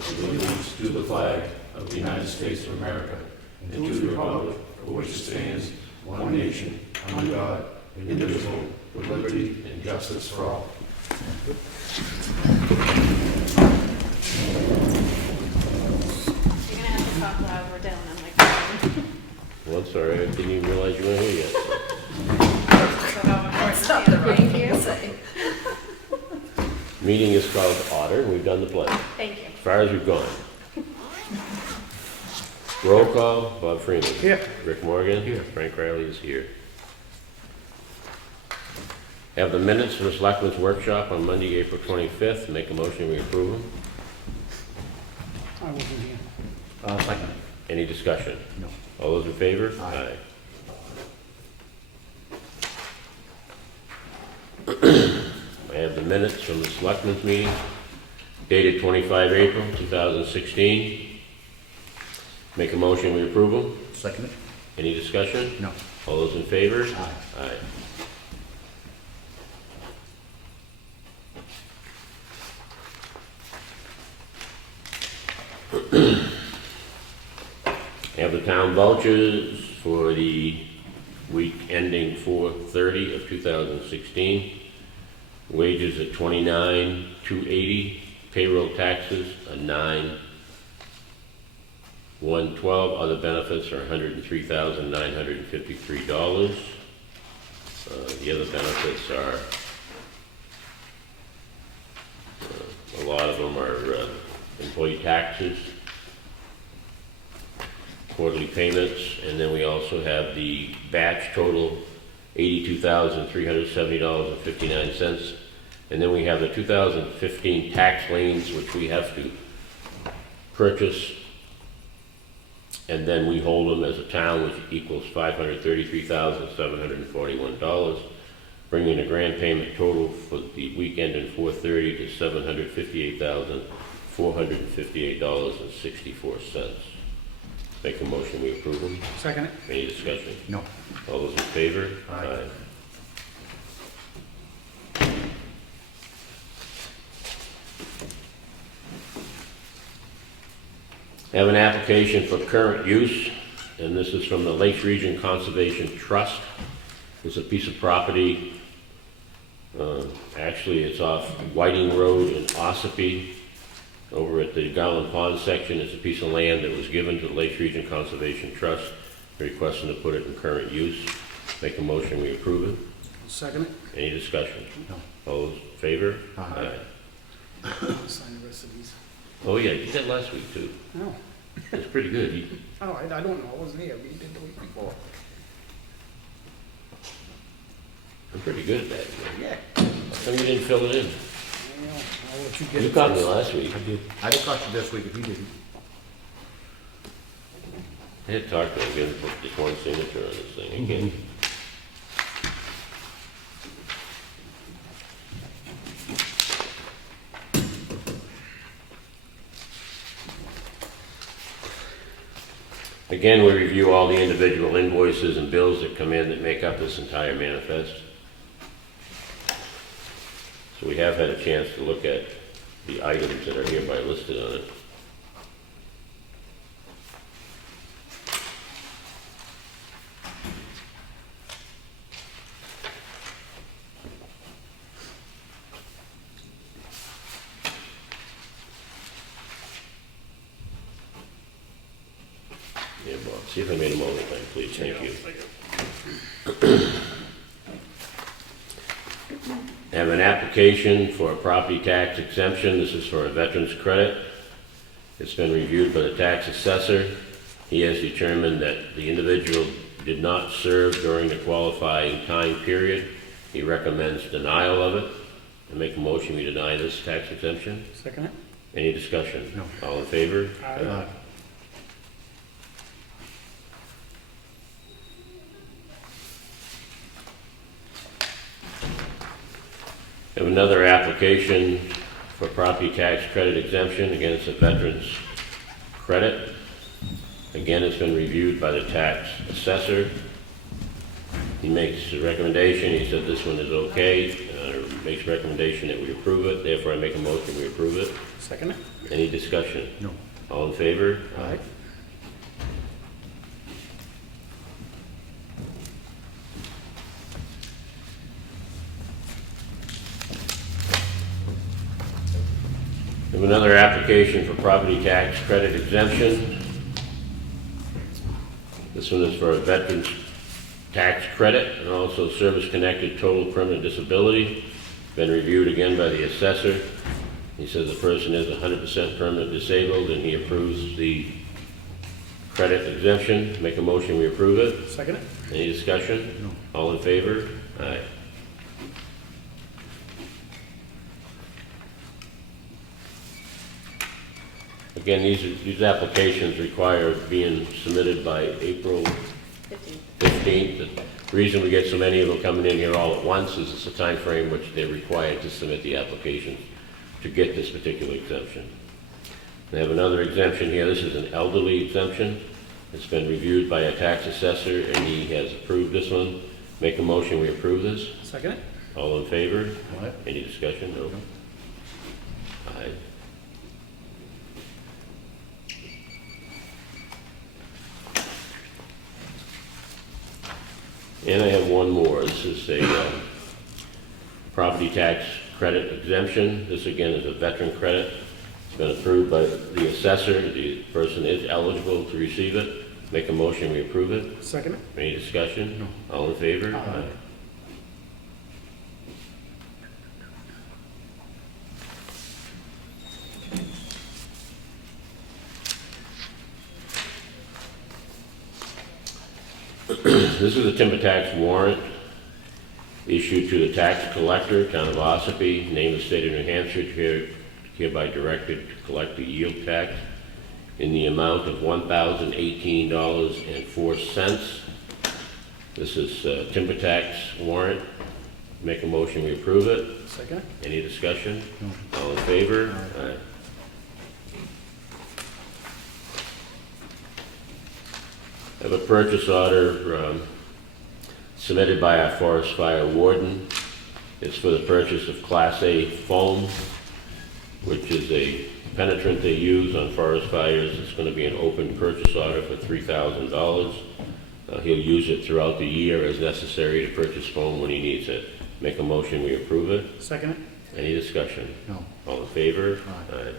pledge allegiance to the flag of the United States of America and to the republic for which it stands, one nation, under God, indivisible, with liberty and justice for all. You're gonna have to talk loud, we're down on microphone. Well, I'm sorry, I didn't even realize you weren't here yet. Stop the rain. Meeting is called to order, and we've done the pledge. Thank you. As far as we've gone. Roll call, Bob Freeman. Here. Rick Morgan. Here. Frank Riley is here. Have the minutes from the Selectmen's Workshop on Monday, April 25th. Make a motion, we approve them. I wasn't here. Second. Any discussion? No. All those in favor? Aye. I have the minutes from the Selectmen's meeting dated 25 April 2016. Make a motion, we approve them. Second. Any discussion? No. All those in favor? Aye. Aye. I have the town vouchers for the week ending 4/30 of 2016. Wages at $29,280. Payroll taxes are $9,112. Other benefits are $103,953. The other benefits are, a lot of them are employee taxes, quarterly payments, and then we also have the batch total, $82,370.59. And then we have the 2015 tax liens, which we have to purchase, and then we hold them as a town, which equals $533,741, bringing the grand payment total for the weekend in 4/30 to $758,458.64. Make a motion, we approve them. Second it? Any discussion? No. All those in favor? Aye. I have an application for current use, and this is from the Lakes Region Conservation Trust. It's a piece of property, actually it's off Whiting Road in Ossipee, over at the Garland Pond section. It's a piece of land that was given to the Lakes Region Conservation Trust, requesting to put it in current use. Make a motion, we approve it. Second it? Any discussion? No. All those in favor? Aye. Sign the rest of these. Oh yeah, you did that last week too. No. It's pretty good. Oh, I don't know. I wasn't here. We did the week before. I'm pretty good at that. Yeah. How come you didn't fill it in? I'll let you get You it caught me first. last week. I did. I did catch you this week if you didn't. I had talked to him, again, put just one signature on this thing again. Again, we review all the individual invoices and bills that come in that make up this entire manifest. So we have had a chance to look at the items that are hereby listed on it. Yeah, Bob, see if I made a moment, please, thank you. I have an application for a property tax exemption. This is for a veteran's credit. It's been reviewed by the tax assessor. He has determined that the individual did not serve during the qualifying time period. He recommends denial of it. I make a motion we deny this tax exemption. Second it? Any discussion? No. All in favor? Aye. I have another application for property tax credit exemption against a veteran's credit. Again, it's been reviewed by the tax assessor. He makes a recommendation. He said this one is okay. makes recommendation that we approve it. Therefore, I make a motion we approve it. Second it? Any discussion? No. All in favor? Aye. We have another application for property tax credit exemption. This one is for a veteran's tax credit and also service-connected total permanent disability. Been reviewed again by the assessor. He says the person is 100% permanent disabled and he approves the credit exemption. Make a motion, we approve it. Second it? Any discussion? No. All in favor? Aye. Again, these applications require being submitted by April 15th. The reason we get so many of them coming in here all at once is it's a time frame which they're required to submit the applications to get this particular exemption. They have another exemption here. This is an elderly exemption. It's been reviewed by a tax assessor and he has approved this one. Make a motion, we approve this. Second it? All in favor? Aye. Any discussion? No. Aye. And I have one more. This is a property tax credit exemption. This again is a veteran credit. It's been approved by the assessor. The person is eligible to receive it. Make a motion, we approve it. Second it? Any discussion? No. All in favor? Aye. This is a timber tax warrant issued to the tax collector, town of Ossipee, name of the state of New Hampshire, hereby directed to collect the yield tax in the amount of $1,018.04. This is a timber tax warrant. Make a motion, we approve it. Second it? Any discussion? No. All in favor? Aye. I have a purchase order submitted by our forest fire warden. It's for the purchase of Class A foam, which is a penetrant they use on forest fires. It's going to be an open purchase order for $3,000. He'll use it throughout the year as necessary to purchase foam when he needs it. Make a motion, we approve it. Second it? Any discussion? No. All in favor? Aye.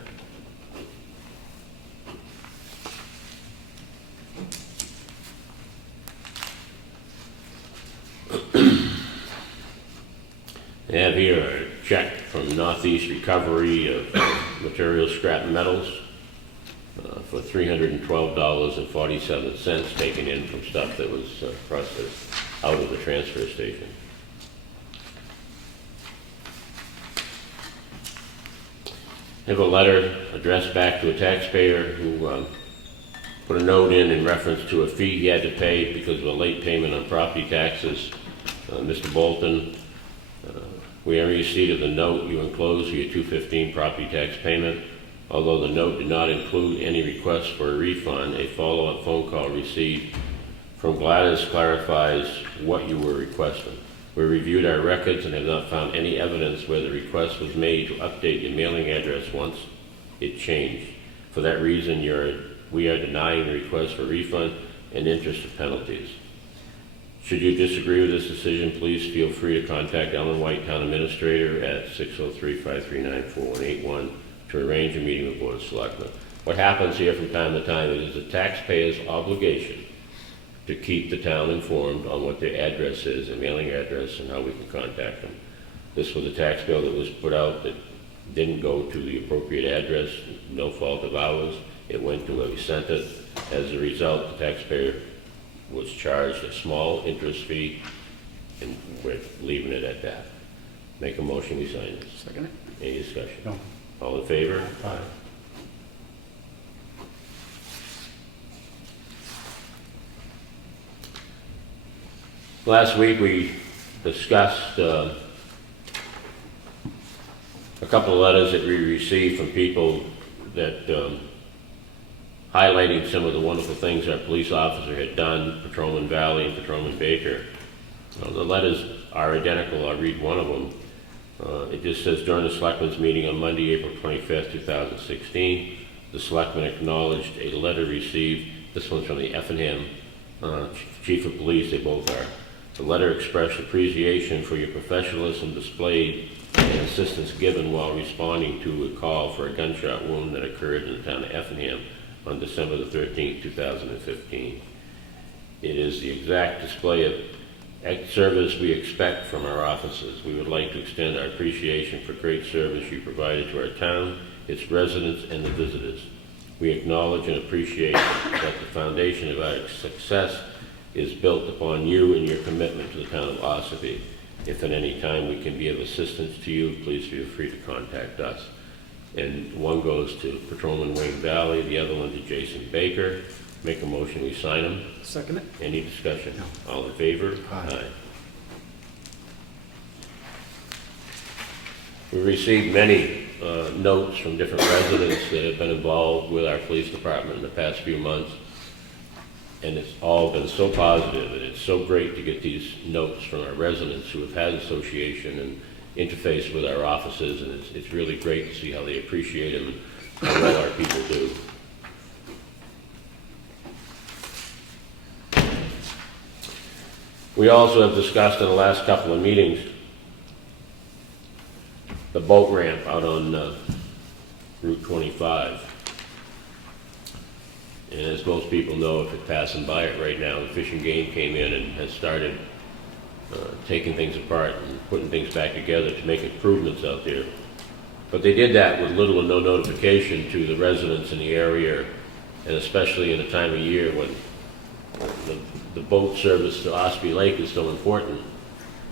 I have here a check from Northeast Recovery of Material Scrap Metals for $312.47 taken in from stuff that was processed out of the transfer station. I have a letter addressed back to a taxpayer who put a note in reference to a fee he had to pay because of a late payment on property taxes. Mr. Bolton, we are in receipt of the note you enclosed for your 215 property tax payment. Although the note did not include any request for a refund, a follow-up phone call received from Gladys clarifies what you were requesting. We reviewed our records and have not found any evidence where the request was made to update your mailing address once it changed. For that reason, we are denying the request for refund and interest of penalties. Should you disagree with this decision, please feel free to contact Ellen White, Town Administrator, at 603-539-4181 to arrange a meeting with Board of Selectmen. What happens here from time to time is the taxpayer's obligation to keep the town informed on what their address is, their mailing address, and how we can contact them. This was a tax bill that was put out that didn't go to the appropriate address, no fault of ours. It went to where we sent it. As a result, the taxpayer was charged a small interest fee, and we're leaving it at that. Make a motion, we sign this. Second it? Any discussion? No. All in favor? Aye. Last week we discussed a couple of letters that we received from people that highlighting some of the wonderful things our police officer had done, Patrolman Valley and Patrolman Baker. The letters are identical. I'll read one of them. It just says during the Selectmen's meeting on Monday, April 25th, 2016, the Selectmen acknowledged a letter received. This one's from the Effingham Chief of Police, they both are. The letter expressed appreciation for your professionalism displayed and assistance given while responding to a call for a gunshot wound that occurred in the town of Effingham on December the 13th, 2015. It is the exact display of service we expect from our officers. We would like to extend our appreciation for great service you provided to our town, its residents, and the visitors. We acknowledge and appreciate that the foundation of our success is built upon you and your commitment to the town of Ossipee. If at any time we can be of assistance to you, please feel free to contact us. And one goes to Patrolman Wayne Valley, the other one to Jason Baker. Make a motion, we sign them. Second it. Any discussion? All in favor? Aye. We received many notes from different residents that have been involved with our police department in the past few months. And it's all been so positive, and it's so great to get these notes from our residents who have had association and interface with our offices, and it's really great to see how they appreciate them and how well our people do. We also have discussed in the last couple of meetings the boat ramp out on Route 25. And as most people know, if you're passing by it right now, the Fish and Game came in and has started taking things apart and putting things back together to make improvements out there. But they did that with little or no notification to the residents in the area, and especially in a time of year when the boat service to Ossipee Lake is so important.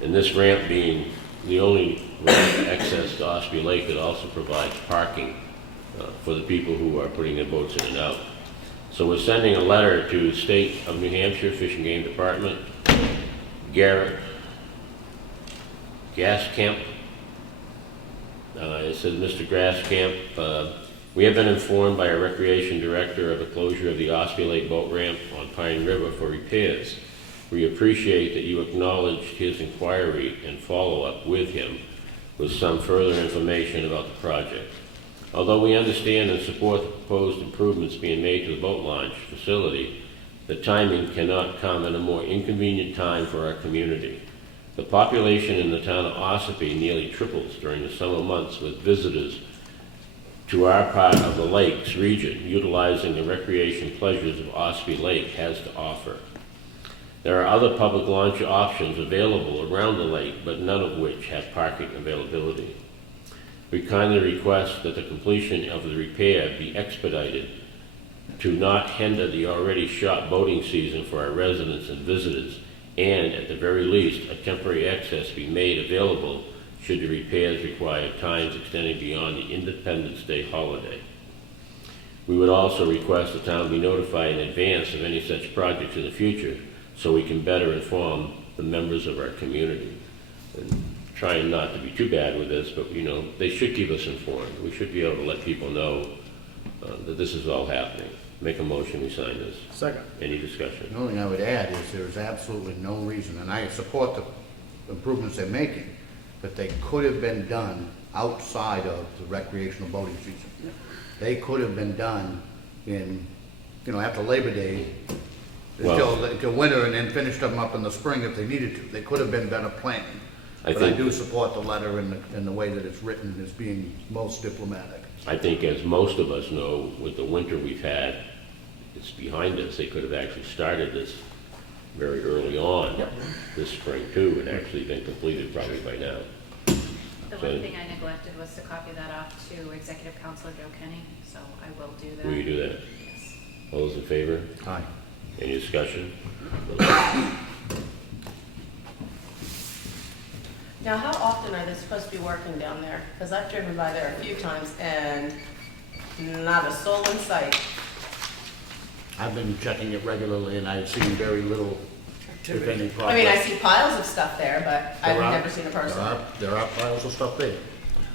And this ramp being the only ramp access to Ossipee Lake, it also provides parking for the people who are putting their boats in and out. So we're sending a letter to State of New Hampshire Fish and Game Department, Garrett Gaskamp. It says, Mr. Gaskamp, we have been informed by our recreation director of the closure of the Ossipee Lake boat ramp on Pine River for repairs. We appreciate that you acknowledged his inquiry and follow-up with him with some further information about the project. Although we understand and support the proposed improvements being made to the boat launch facility, the timing cannot come at a more inconvenient time for our community. The population in the town of Ossipee nearly triples during the summer months with visitors to our part of the lakes region, utilizing the recreation pleasures of Ossipee Lake has to offer. There are other public launch options available around the lake, but none of which have parking availability. We kindly request that the completion of the repair be expedited to not hinder the already short boating season for our residents and visitors, and at the very least, a temporary access be made available should the repairs require times extending beyond the Independence Day holiday. We would also request the town be notified in advance of any such projects in the future so we can better inform the members of our community. And trying not to be too bad with this, but they should keep us informed. We should be able to let people know that this is all happening. Make a motion, we sign this. Second. Any discussion? The only thing I would add is there's absolutely no reason, and I support the improvements they're making, but they could have been done outside of the recreational boating season. They could have been done in, after Labor Day, until winter, and then finished them up in the spring if they needed to. They could have been better planning. But I do support the letter in the way that it's written as being most diplomatic. I think, as most of us know, with the winter we've had, it's behind us. They could have actually started this very early on this spring too, and actually been completed probably by now. The one thing I neglected was to copy that off to Executive Counselor Joe Kenny, so I will do that. Will you do that? Yes. All those in favor? Aye. Any discussion? Now, how often are they supposed to be working down there? Because I've driven by there a few times and not a soul in sight. I've been checking it regularly, and I've seen very little, if any, progress. I mean, I see piles of stuff there, but I've never seen a person. There are piles of stuff there,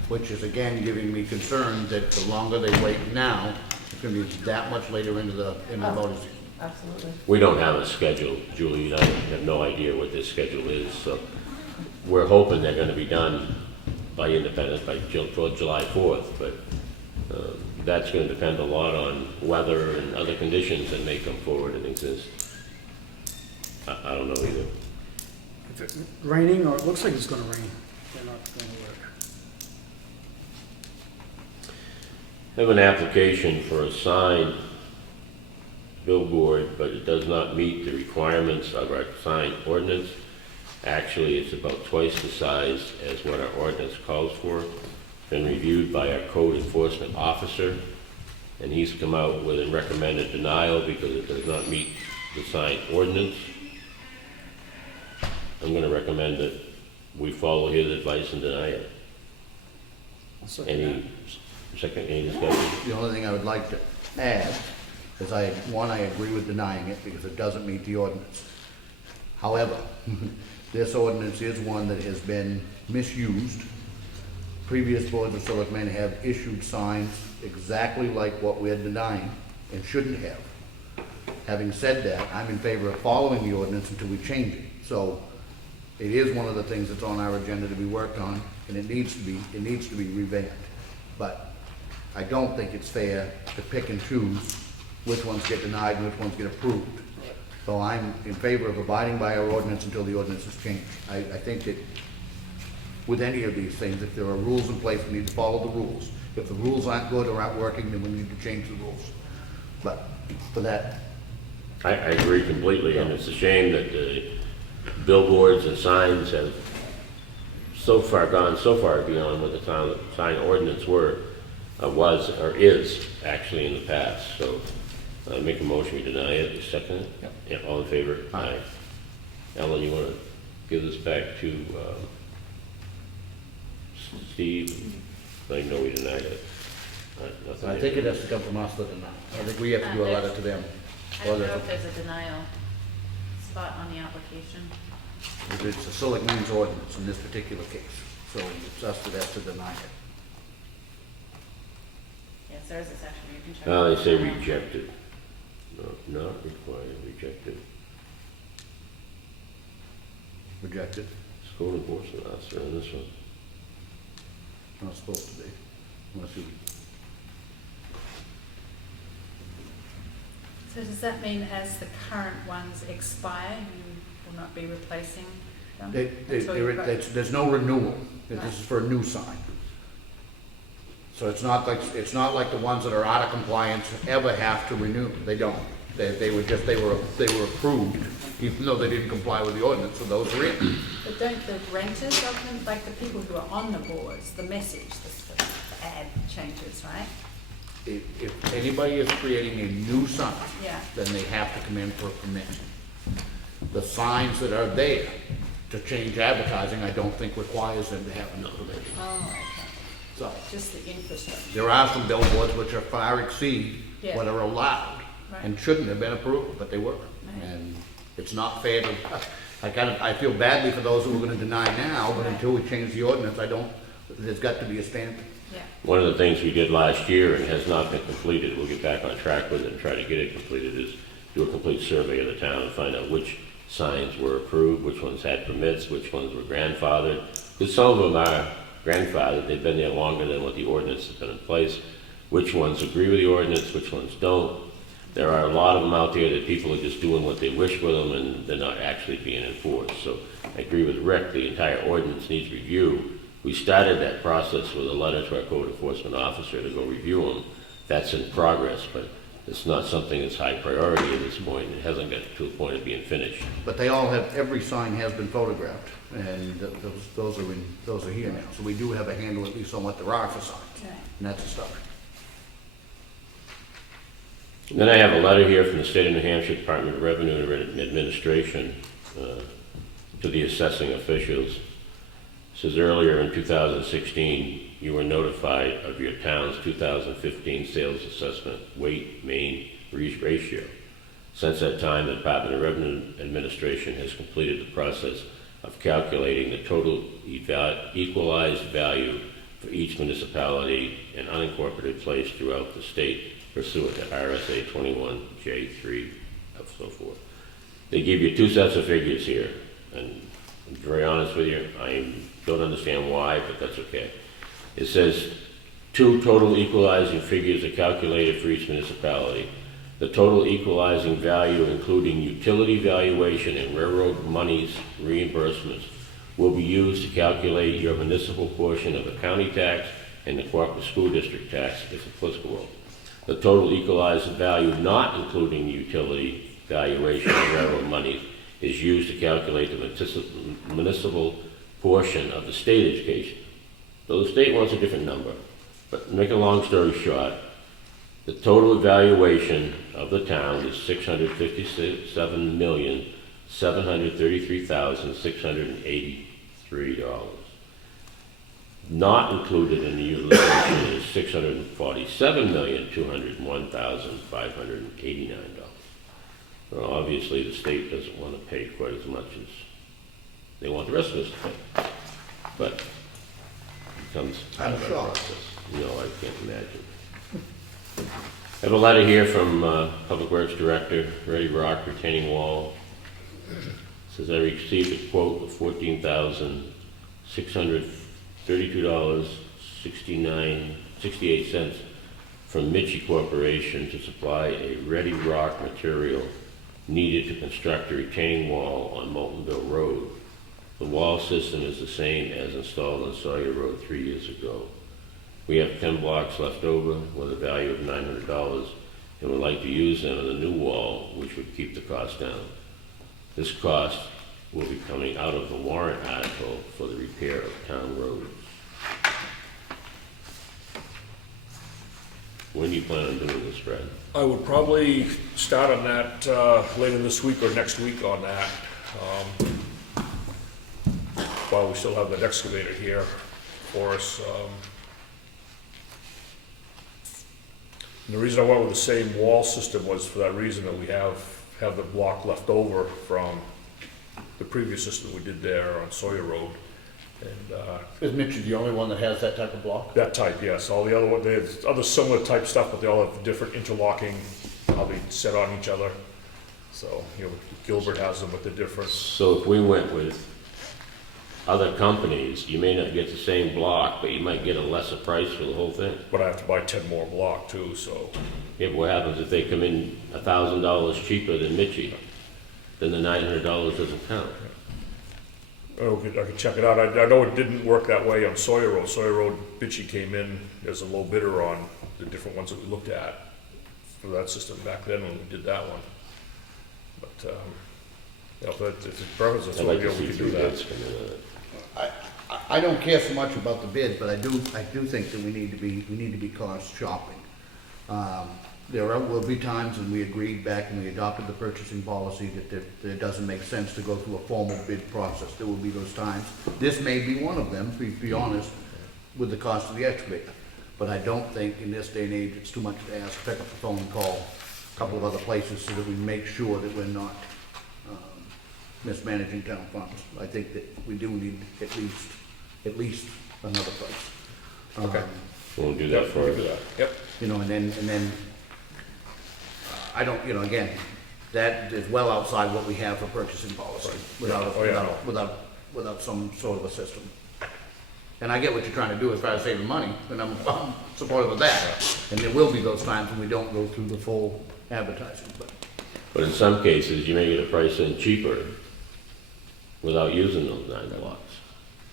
which is again giving me concern that the longer they wait now, it's going to be that much later into the boating season. Absolutely. We don't have a schedule, Julie, and I have no idea what this schedule is, so we're hoping they're gonna be done by Independence, for July 4th, but that's going to depend a lot on weather and other conditions that may come forward and exist. I don't know either. If it's raining, or it looks like it's gonna rain, they're not gonna work. I have an application for a sign billboard, but it does not meet the requirements of our sign ordinance. Actually, it's about twice the size as what our ordinance calls for. Been reviewed by our code enforcement officer, and he's come out with a recommended denial because it does not meet the sign ordinance. I'm going to recommend that we follow his advice and deny it. I'll second that. Any discussion? The only thing I would like to add is I agree with denying it because it doesn't meet the ordinance. However, this ordinance is one that has been misused. Previous boards of selectmen have issued signs exactly like what we're denying and shouldn't have. Having said that, I'm in favor of following the ordinance until we change it. So it is one of the things that's on our agenda to be worked on, and it needs to be revamped. But I don't think it's fair to pick and choose which ones get denied and which ones get approved. So I'm in favor of abiding by our ordinance until the ordinance is changed. I think that with any of these things, if there are rules in place, we need to follow the rules. If the rules aren't good or aren't working, then we need to change the rules. But for that, I agree completely, and it's a shame that the billboards and signs have gone so far beyond what the sign ordinance was or is actually in the past. So make a motion, we deny it. You second it? Yep. Yeah, all in favor? Aye. Ellen, you want to give this back to Steve? I know we denied it. Nothing I think it has to come from us to deny. I think we have to do a letter to them. I don't know if there's a denial spot on the application. It's a selectmen's ordinance in this particular case, so it's us that has to deny it. Yes, there is a section you can check. They say rejected. No, not required, rejected. Rejected. School enforcement officer on this one. Not supposed to be, unless you, So does that mean as the current ones expire, you will not be replacing them? Until you've got- there's no renewal. Right. This is for a new sign. So it's not like the ones that are out of compliance ever have to renew. They don't. They were approved, even though they didn't comply with the ordinance, so those are in. But don't the renters of them, like the people who are on the boards, the message, the ad changes, right? If anybody is creating a new sign, Yeah. then they have to come in for a permit. The signs that are there to change advertising, I don't think requires them to have a permit. Oh, okay. So, Just the infrastructure. there are some billboards which are far exceed Yeah. what are allowed and shouldn't have been approved, but they were. Right. And it's not fair to, I feel badly for those who are gonna deny now, but Right. until we change the ordinance, there's got to be a standard. Yeah. One of the things we did last year and has not been completed, we'll get back on track with it and try to get it completed, is do a complete survey of the town and find out which signs were approved, which ones had permits, which ones were grandfathered. Because some of them are grandfathered, they've been there longer than what the ordinance has been in place. Which ones agree with the ordinance, which ones don't. There are a lot of them out there that people are just doing what they wish with them and they're not actually being enforced. So I agree with Rick, the entire ordinance needs review. We started that process with a letter to our code enforcement officer to go review them. That's in progress, but it's not something that's high priority at this point. It hasn't got to a point of being finished. But they all have, every sign has been photographed, and those are here now. So we do have a handle at least on what there are for signs, Right. and that's a start. And then I have a letter here from the State of New Hampshire Department of Revenue and Administration to the assessing officials. It says earlier in 2016, you were notified of your town's 2015 sales assessment weight main ratio. Since that time, the Department of Revenue Administration has completed the process of calculating the total equalized value for each municipality and unincorporated place throughout the state pursuant to RSA 21J3 and so forth. They give you two sets of figures here, and I'm very honest with you, I don't understand why, but that's okay. It says, 2 total equalizing figures are calculated for each municipality. The total equalizing value, including utility valuation and railroad monies reimbursements, will be used to calculate your municipal portion of the county tax and the cooperative school district tax, if applicable. The total equalizing value, not including utility valuation and railroad monies, is used to calculate the municipal portion of the state education. So the state wants a different number, but to make a long story short, the total valuation of the town is $657,733,683. Not included in the utilization is $647,201,589. Well, obviously, the state doesn't want to pay quite as much as they want the rest of us to pay. But it comes out of that process. No, I can't imagine. I have a letter here from Public Works Director, Ready Rock retaining wall. It says, I received a quote of $14,632.68 from Mitchie Corporation to supply a Ready Rock material needed to construct a retaining wall on Moultonville Road. The wall system is the same as installed on Sawyer Road 3 years ago. We have 10 blocks left over with a value of $900 and would like to use them on the new wall, which would keep the cost down. This cost will be coming out of the warrant article for the repair of town roads. When do you plan on doing this, Brad? I would probably start on that later this week or next week on that. While we still have that excavator here for us. And the reason I went with the same wall system was for that reason, that we have the block left over from the previous system we did there on Sawyer Road. And Is Mitchell the only one that has that type of block? that type, yes. All the other ones, there's other similar type stuff, but they all have different interlocking, how they set on each other. So, you know, Gilbert has them, but they're different. So if we went with other companies, you may not get the same block, but you might get a lesser price for the whole thing. But I have to buy 10 more block too, so. Yeah, but what happens if they come in $1,000 cheaper than Mitchie? Then the $900 doesn't count. I could check it out. I know it didn't work that way on Sawyer Road. Sawyer Road, Bitchy came in as a low bidder on the different ones that we looked at for that system back then when we did that one. But, you know, if it's preference, I'd like to we see can 3 do that. bids come in on it. I don't care so much about the bid, but I do think that we need to be cost shopping. There will be times when we agreed back when we adopted the purchasing policy that it doesn't make sense to go through a formal bid process. There will be those times. This may be one of them, to be honest, with the cost of the excavator. But I don't think in this day and age, it's too much to ask, pick up the phone and call a couple of other places so that we make sure that we're not mismanaging town funds. I think that we do need at least another price. Okay. We'll do that Yep, for we us. can do that. Yep. You know, and then, I don't, you know, again, that is well outside what we have for purchasing policy, without, Oh, yeah. without some sort of a system. And I get what you're trying to do as far as saving money, and I'm supportive of that. And there will be those times when we don't go through the full advertising, But in some cases, you may get a price in cheaper without using those 9 blocks.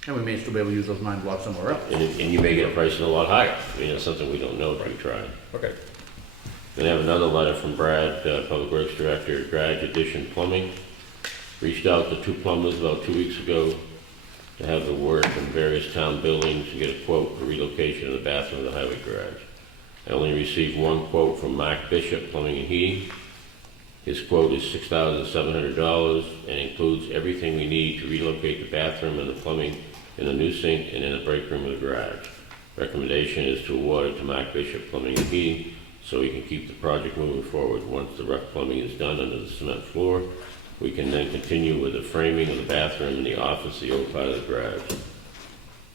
and we may still be able to use those 9 blocks somewhere else. And you may get a price in a lot higher. I mean, it's something we don't know until we try. Okay. Then I have another letter from Brad, Public Works Director, Garage Addition Plumbing. Reached out to 2 plumbers about 2 weeks ago to have the work in various town buildings and get a quote for relocation of the bathroom of the highway garage. I only received 1 quote from Mark Bishop, Plumbing and Heating. His quote is $6,700 and includes everything we need to relocate the bathroom and the plumbing in a new sink and in the break room of the garage. Recommendation is to award it to Mark Bishop, Plumbing and Heating, so we can keep the project moving forward. Once the rough plumbing is done under the cement floor, we can then continue with the framing of the bathroom and the office, the old part of the garage.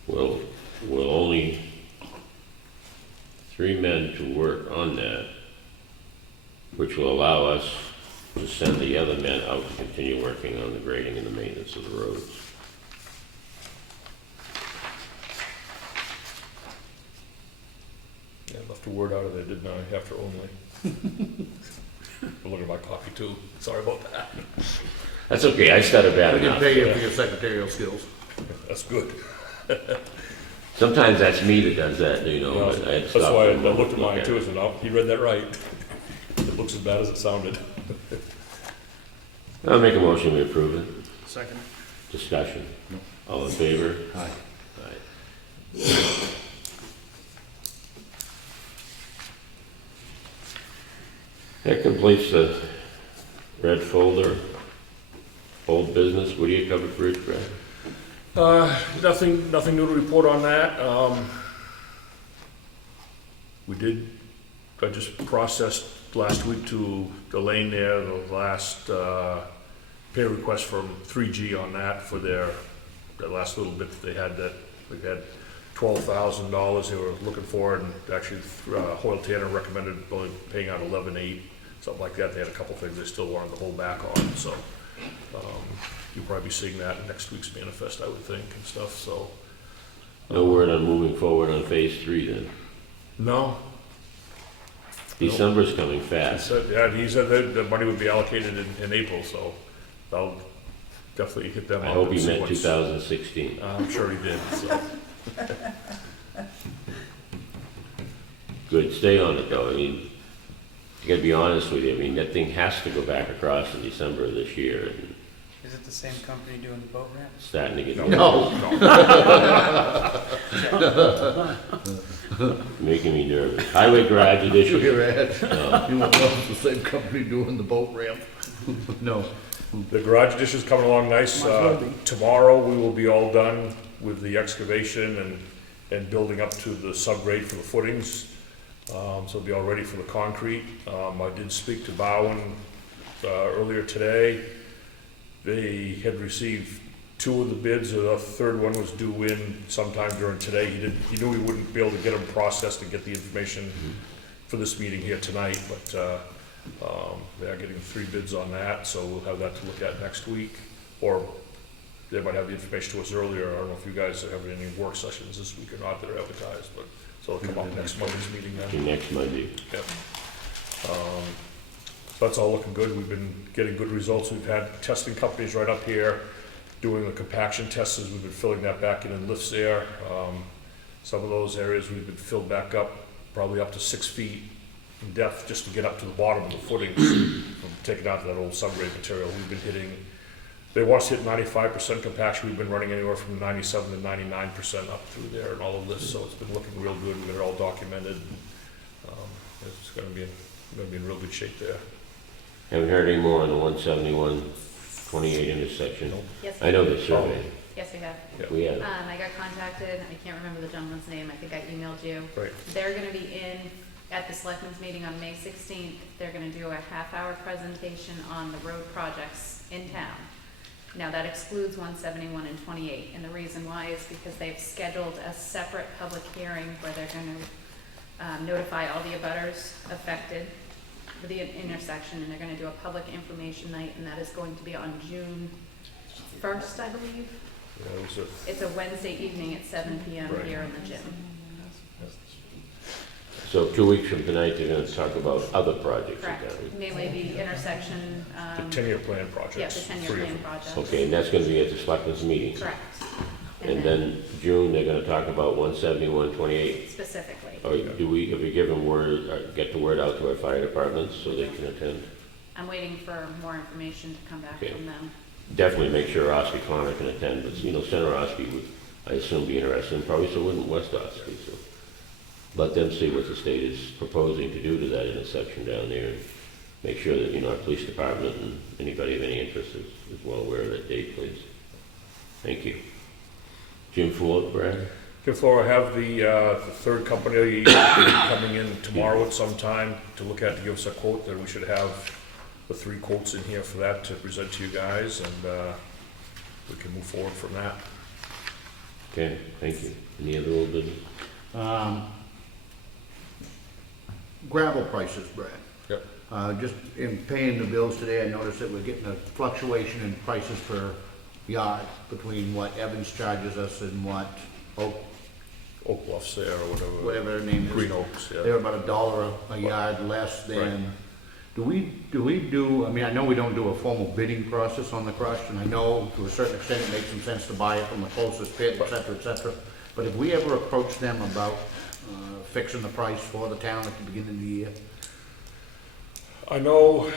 We'll only 3 men to work on that, which will allow us to send the other men out to continue working on the grading and the maintenance of the roads. Left a word out of there, didn't I, after only? Look at my copy too, sorry about that. That's okay, I started bad We can enough. pay you for your secretarial skills. That's good. Sometimes that's me that does that, you know, Well, but I had to that's stop why I and looked at look mine too, and said, oh, he read that right. It looks as bad as it sounded. I'll make a motion, we approve it. Second. Discussion. All in favor? Aye. Aye. That completes the red folder. Old business, what do you cover for it, Brad? Nothing new to report on that. I just processed last week to Elaine there, the last pay request from 3G on that for that last little bit that they had $12,000 they were looking for, and actually Hoyle Tanner recommended only paying out 11,800, something like that. They had a couple things they still wanted to hold back on, so you'll probably be seeing that in next week's manifest, I would think, and stuff, so. No word on moving forward on phase 3 then? No. December's coming He fast. said, he said that the money would be allocated in April, so I'll definitely hit them up. I hope and he see meant what's- 2016. I'm sure he did, so. Good, stay on it though, I mean, I gotta be honest with you, I mean, that thing has to go back across in December of this year, and Is it the same company doing the boat ramps? starting to get. No. Making me nervous. Highway garage Did you edition. hear that? You won't know it's the same company doing the boat ramp. No. The garage addition's coming along nice. Might as well be. Tomorrow, we will be all done with the excavation and building up to the subgrade for the footings. So it'll be all ready for the concrete. I did speak to Bowen earlier today. They had received 2 of the bids, the third one was due in sometime during today. He knew he wouldn't be able to get them processed and get the information for this meeting here tonight, but they are getting 3 bids on that, so we'll have that to look at next week. Or they might have the information to us earlier. I don't know if you guys have any work sessions this week or not that are advertised, but so it'll come up next Monday's meeting then. Next Monday. Yep. So that's all looking good. We've been getting good results. We've had testing companies right up here doing the compaction tests as we've been filling that back in lifts there. Some of those areas we've been filled back up, probably up to 6 feet in depth just to get up to the bottom of the footings from taking out that old subgrade material. We've been hitting, they want us to hit 95% compaction. We've been running anywhere from 97 to 99% up through there and all of this, so it's been looking real good. We've got it all documented. It's going to be in real good shape there. Haven't heard any more on the 171-28 intersection. Yes, I know the survey. yes, we have. We have. I got contacted, I can't remember the gentleman's name, I think I emailed you. Right. They're gonna be in at the selectmen's meeting on May 16th. They're gonna do a half-hour presentation on the road projects in town. Now, that excludes 171 and 28, and the reason why is because they've scheduled a separate public hearing where they're gonna notify all the abutters affected with the intersection, and they're gonna do a public information night, and that is going to be on June 1st, I believe. Yeah, it was a It's a Wednesday evening at 7 PM Right. here in the gym. So 2 weeks from tonight, they're gonna talk about other projects. you Correct, got it. mainly the intersection, the 10-year plan projects. yeah, the 10-year 3 of plan them. project. Okay, and that's gonna be at the selectmen's meeting. Correct. And then June, they're gonna talk about 171-28. Specifically. Or have we given word, get the word out to our fire departments so they can attend? I'm waiting for more information to come back Okay. from them. Definitely make sure Ossipee Connor can attend, but, you know, Center Ossipee would, I assume, be interested, and probably so wouldn't West Ossipee, so. Let them see what the state is proposing to do to that intersection down there, and make sure that, you know, our police department and anybody of any interest is well aware of that date, please. Thank you. Jim Ford, Brad? Jim Flora, I have the third company coming in tomorrow at some time to look at, to give us a quote, that we should have the 3 quotes in here for that to present to you guys, and we can move forward from that. Okay, thank you. Any other old business? Gravel prices, Brad. Yep. Just in paying the bills today, I noticed that we're getting a fluctuation in prices per yard between what Evans charges us and what Oak Bluffs there or whatever. whatever their name is. Green Oaks, yeah. They're about $1 a yard less than, do we do, I mean, I know we don't do a formal bidding process on the crush, and I know to a certain extent it makes some sense to buy it from the closest pit, et cetera, et cetera. But have we ever approached them about fixing the price for the town at the beginning of the year? I know,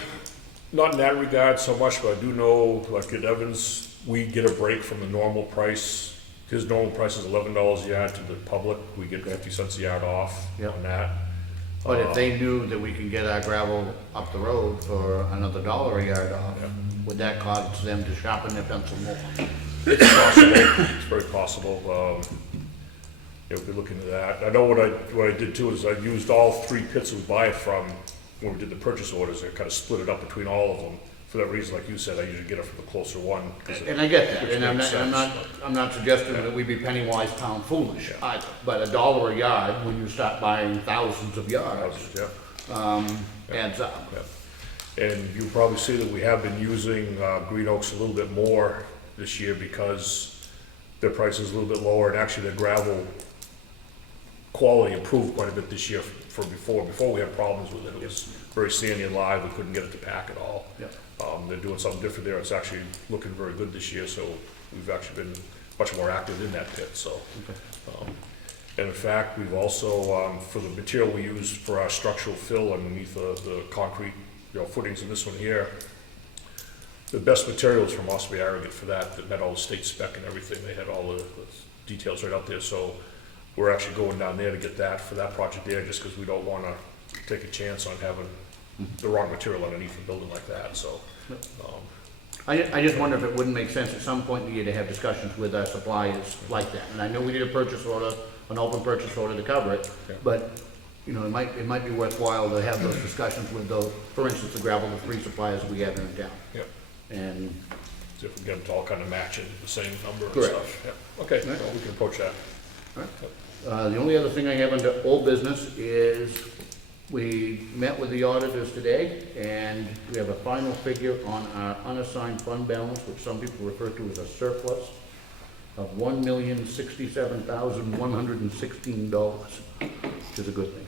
not in that regard so much, but I do know, like at Evans, we get a break from the normal price. His normal price is $11 a yard to the public. We get 50 cents a yard off Yep. on that. But if they knew that we can get our gravel up the road for another $1 a yard off, Yeah. would that cause them to sharpen their pencil more? It's possible. It's very possible. Yeah, we could look into that. I know what I did too is I used all 3 pits we buy it from when we did the purchase orders. I kind of split it up between all of them. For that reason, like you said, I usually get it from the closer one. 'Cause it- And I get that, which and I'm makes not, I'm sense, not, I'm not suggesting that we be penny wise, pound foolish either. But $1 a yard, when you start buying thousands of yards, Yeah. adds up. Yeah. And you'll probably see that we have been using Green Oaks a little bit more this year because their price is a little bit lower, and actually their gravel quality improved quite a bit this year from before. Before we had problems with it. It was very sandy and live, we couldn't get it to pack at all. Yep. They're doing something different there, it's actually looking very good this year, so we've actually been much more active in that pit, so. And in fact, we've also, for the material we use for our structural fill underneath the concrete, footings in this one here, the best materials from Ossipee aggregate for that met all the state spec and everything. They had all the details right out there, so we're actually going down there to get that for that project there, just because we don't want to take a chance on having the wrong material underneath the building like that, so. I just wonder if it wouldn't make sense at some point in the year to have discussions with our suppliers like that. And I know we did a purchase order, an open purchase order to cover it, Yeah. but, you know, it might be worthwhile to have those discussions with those, for instance, the gravel, the 3 suppliers we have in town. Yeah. And, See if we get them to all kind of matching the same number and Correct. stuff. Yeah. Okay, Right. well, we can approach that. the only other thing I have under old business is we met with the auditors today, and we have a final figure on our unassigned fund balance, which some people refer to as a surplus, of $1,067,116, which is a good thing.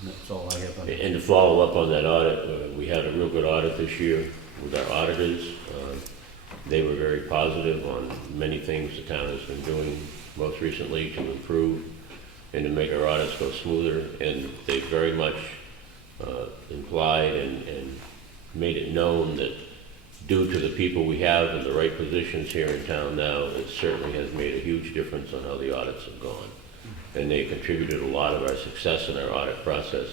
And that's all I have on it. And to follow up on that audit, we had a real good audit this year with our auditors. They were very positive on many things the town has been doing, most recently to improve and to make our audits go smoother. And they very much implied and made it known that due to the people we have in the right positions here in town now, it certainly has made a huge difference on how the audits have gone. And they contributed a lot of our success in our audit process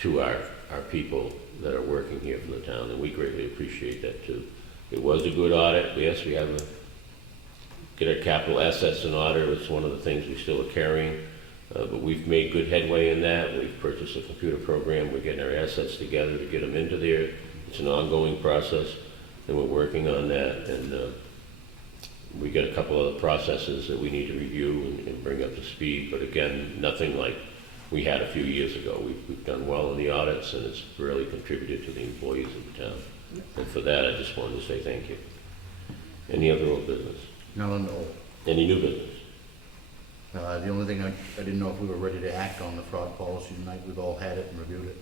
to our people that are working here for the town, and we greatly appreciate that too. It was a good audit. Yes, we have to get our capital assets in order. It's one of the things we still are carrying, but we've made good headway in that. We've purchased a computer program. We're getting our assets together to get them into there. It's an ongoing process, and we're working on that. And we got a couple other processes that we need to review and bring up to speed. But again, nothing like we had a few years ago. We've done well in the audits, and it's really contributed to the employees of the town. And for that, I just wanted to say thank you. Any other old business? No, no. Any new business? The only thing I didn't know if we were ready to act on the fraud policy tonight. We've all had it and reviewed it.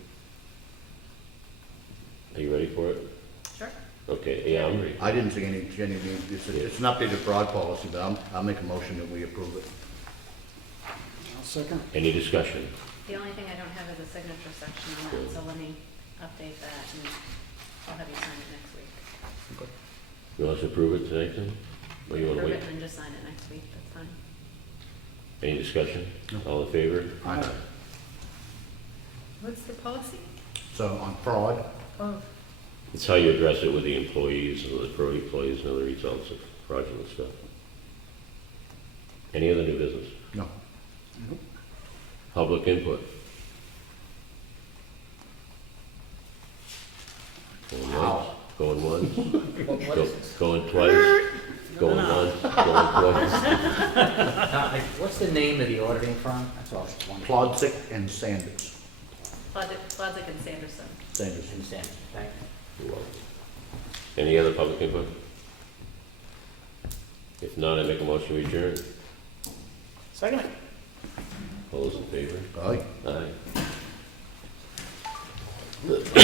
Are you ready for it? Sure. Okay, yeah, I'm ready. I didn't see any, it's an updated fraud policy, but I'll make a motion that we approve it. I'll second. Any discussion? The only thing I don't have is a signature section on that, so let me update that and I'll have you sign it next week. You want us to approve it tonight then? Or you want to Approve wait? it and just sign it next week, that's fine. Any discussion? All in favor? Aye. What's the policy? So on fraud, Oh, It's how you address it with the employees and the pro employees and other results of fraudulent stuff. Any other new business? no. Public input? Going once, going once, going twice, going once, going twice. What's the name of the auditing firm? That's all. Plodsick and Sanders. Plodzik and Sanderson. Sanders. Thank you. You're welcome. Any other public input? If not, I make a motion to adjourn. Second. All those in favor? Aye. Aye.